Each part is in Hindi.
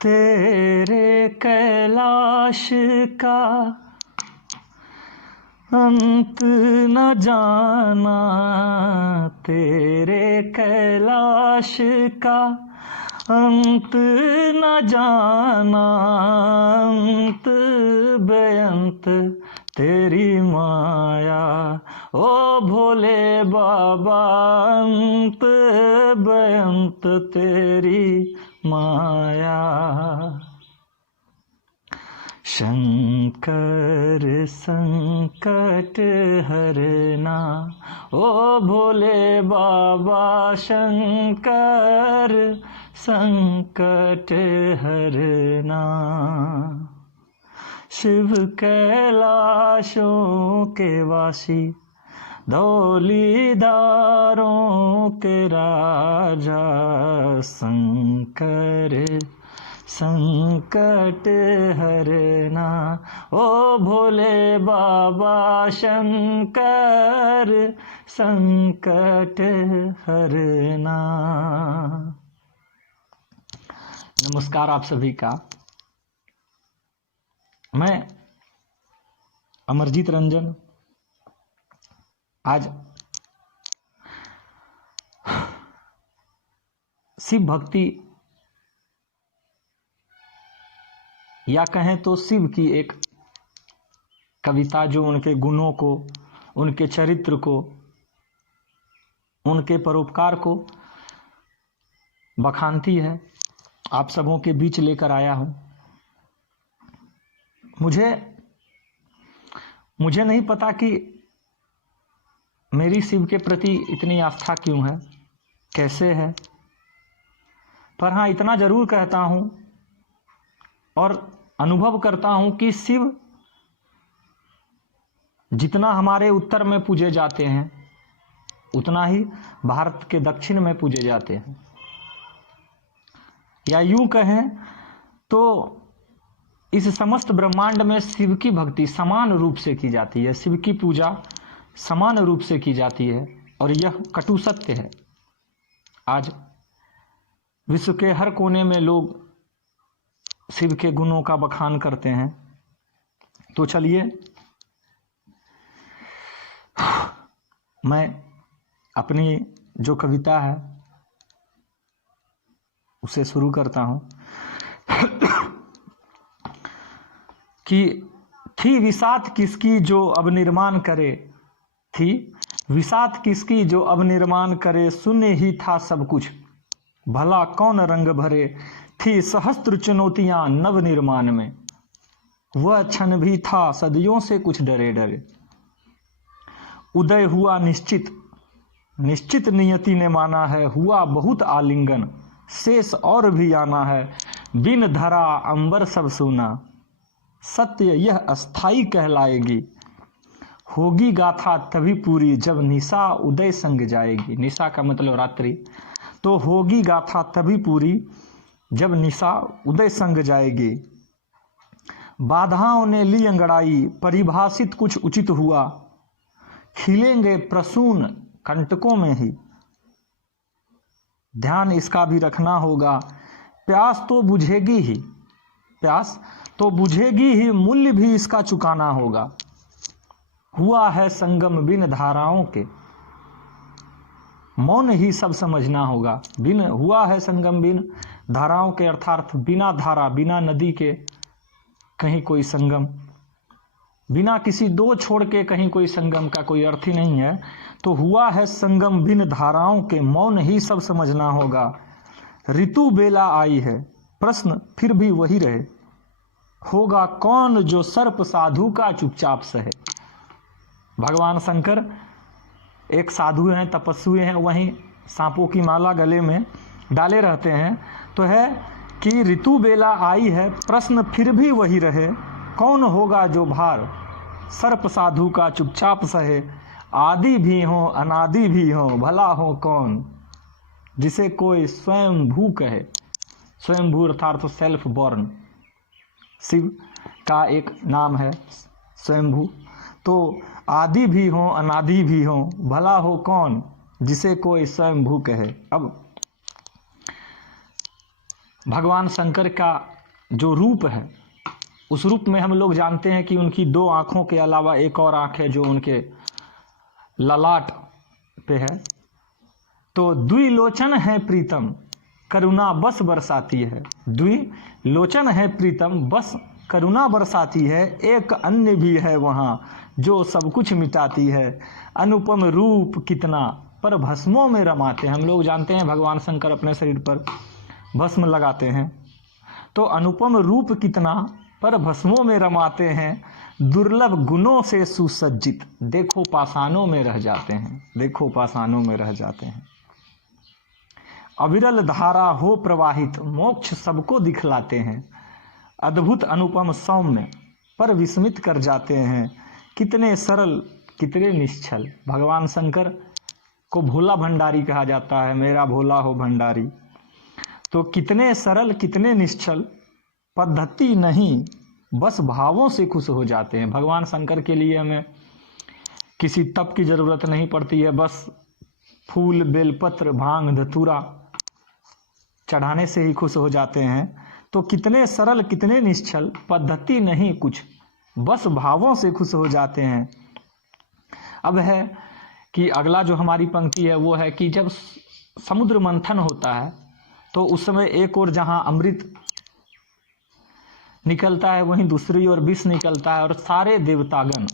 तेरे कैलाश का अंत न जाना, तेरे कैलाश का अंत न जाना, अंत बेअंत तेरी माया। ओ भोले बाबा अंत बेअंत तेरी माया। शंकर संकट हरना, ओ भोले बाबा शंकर संकट हरना। शिव कैलाशों के वासी, धौलीधारों के राजा, शंकर संकट हरना, ओ भोले बाबा शंकर संकट हरना। नमस्कार आप सभी का। मैं अमरजीत रंजन आज शिव भक्ति या कहें तो शिव की एक कविता जो उनके गुणों को, उनके चरित्र को, उनके परोपकार को बखानती है, आप सबों के बीच लेकर आया हूं। मुझे नहीं पता कि मेरी शिव के प्रति इतनी आस्था क्यों है, कैसे है, पर हाँ इतना जरूर कहता हूं और अनुभव करता हूं कि शिव जितना हमारे उत्तर में पूजे जाते हैं उतना ही भारत के दक्षिण में पूजे जाते हैं। या यूं कहें तो इस समस्त ब्रह्मांड में शिव की भक्ति समान रूप से की जाती है, शिव की पूजा समान रूप से की जाती है, और यह कटु सत्य है। आज विश्व के हर कोने में लोग शिव के गुणों का बखान करते हैं। तो चलिए मैं अपनी जो कविता है उसे शुरू करता हूं कि थी विसात किसकी जो अब निर्माण करे, थी विसात किसकी जो अब निर्माण करे, शून्य ही था सब कुछ भला कौन रंग भरे, थी सहस्त्र चुनौतियां नव निर्माण में, वह क्षण भी था सदियों से कुछ डरे डरे। उदय हुआ निश्चित निश्चित नियति ने माना है, हुआ बहुत आलिंगन शेष और भी आना है, बिन धरा अंबर सब सुना, सत्य यह अस्थाई कहलाएगी, होगी गाथा तभी पूरी जब निशा उदय संग जाएगी। निशा का मतलब रात्रि, तो होगी गाथा तभी पूरी जब निशा उदय संग जाएगी। बाधाओं ने ली अंगड़ाई परिभाषित कुछ उचित हुआ, खिलेंगे प्रसून कंटकों में ही। ध्यान इसका भी रखना होगा, प्यास तो बुझेगी ही, प्यास तो बुझेगी ही, मूल्य भी इसका चुकाना होगा। हुआ है संगम बिन धाराओं के, मौन ही सब समझना होगा। बिन हुआ है संगम बिन धाराओं के अर्थात बिना धारा, बिना नदी के कहीं कोई संगम, बिना किसी दो छोड़ के कहीं कोई संगम का कोई अर्थ ही नहीं है। तो हुआ है संगम बिन धाराओं के, मौन ही सब समझना होगा। ऋतु बेला आई है, प्रश्न फिर भी वही रहे, होगा कौन जो सर्प साधु का चुपचाप सहे। भगवान शंकर एक साधु हैं, तपस्वी हैं, वहीं सांपों की माला गले में डाले रहते हैं। तो है कि ऋतु बेला आई है, प्रश्न फिर भी वही रहे, कौन होगा जो भार सर्प साधु का चुपचाप सहे। आदि भी हो अनादि भी हो, भला हो कौन जिसे कोई स्वयं भू कहे। स्वयं भू अर्थात तो सेल्फ बॉर्न, शिव का एक नाम है स्वयं भू। तो आदि भी हो अनादि भी हो, भला हो कौन जिसे कोई स्वयं भू कहे। अब भगवान शंकर का जो रूप है, उस रूप में हम लोग जानते हैं कि उनकी 2 आँखों के अलावा एक और आँख है जो उनके ललाट पे है। तो द्विलोचन है प्रीतम, करुणा बस बरसाती है। द्विलोचन है प्रीतम, बस करुणा बरसाती है। एक अन्य भी है वहाँ जो सब कुछ मिटाती है। अनुपम रूप कितना पर भस्मों में रमाते हैं। हम लोग जानते हैं भगवान शंकर अपने शरीर पर भस्म लगाते हैं। तो अनुपम रूप कितना पर भस्मों में रमाते हैं। दुर्लभ गुणों से सुसज्जित, देखो पाषाणों में रह जाते हैं, देखो पाषाणों में रह जाते हैं। अविरल धारा हो प्रवाहित, मोक्ष सबको दिखलाते हैं। अद्भुत अनुपम सौम्य पर विस्मित कर जाते हैं। कितने सरल कितने निश्चल, भगवान शंकर को भोला भंडारी कहा जाता है, मेरा भोला हो भंडारी। तो कितने सरल कितने निश्चल, पद्धति नहीं बस भावों से खुश हो जाते हैं। भगवान शंकर के लिए हमें किसी तप की ज़रूरत नहीं पड़ती है, बस फूल बेलपत्र भांग धतूरा चढ़ाने से ही खुश हो जाते हैं। तो कितने सरल कितने निश्चल, पद्धति नहीं कुछ बस भावों से खुश हो जाते हैं। अब है कि अगला जो हमारी पंक्ति है वो है कि जब समुद्र मंथन होता है तो उस समय एक ओर जहाँ अमृत निकलता है वहीं दूसरी ओर विष निकलता है, और सारे देवतागण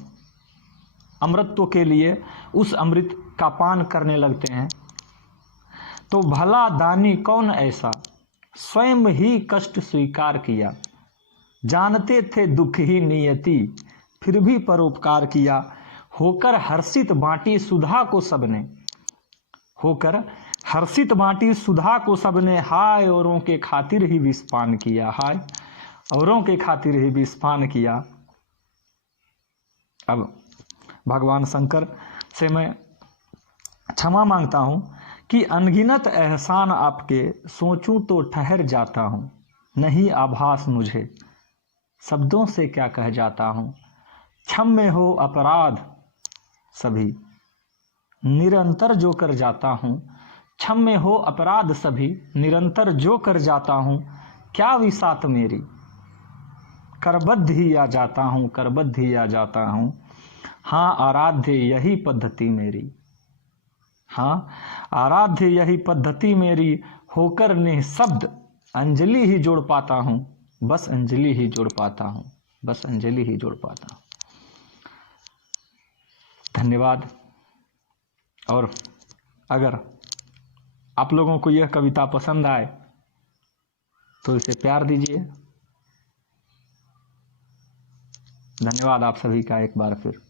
अमृतत्व के लिए उस अमृत का पान करने लगते हैं। तो भला दानी कौन ऐसा, स्वयं ही कष्ट स्वीकार किया। जानते थे दुख ही नियति, फिर भी परोपकार किया। होकर हर्षित बांटी सुधा को सबने, होकर हर्षित बांटी सुधा को सबने। हाय औरों के खातिर ही विषपान किया, हाय औरों के खातिर ही विषपान किया। अब भगवान शंकर से मैं क्षमा मांगता हूँ कि अनगिनत एहसान आपके सोचूं तो ठहर जाता हूँ। नहीं आभास मुझे शब्दों से क्या कह जाता हूँ। क्षम्य हो अपराध सभी निरंतर जो कर जाता हूँ। क्षम्य हो अपराध सभी निरंतर जो कर जाता हूँ। क्या विसात मेरी करबद्ध ही आ जाता हूँ, करबद्ध ही आ जाता हूँ। हाँ आराध्य यही पद्धति मेरी, हाँ आराध्य यही पद्धति मेरी। होकर निःशब्द अंजलि ही जोड़ पाता हूँ, बस अंजलि ही जोड़ पाता हूँ, बस अंजलि ही जोड़ पाता हूँ। धन्यवाद। और अगर आप लोगों को यह कविता पसंद आए तो इसे प्यार दीजिए। धन्यवाद आप सभी का एक बार फिर।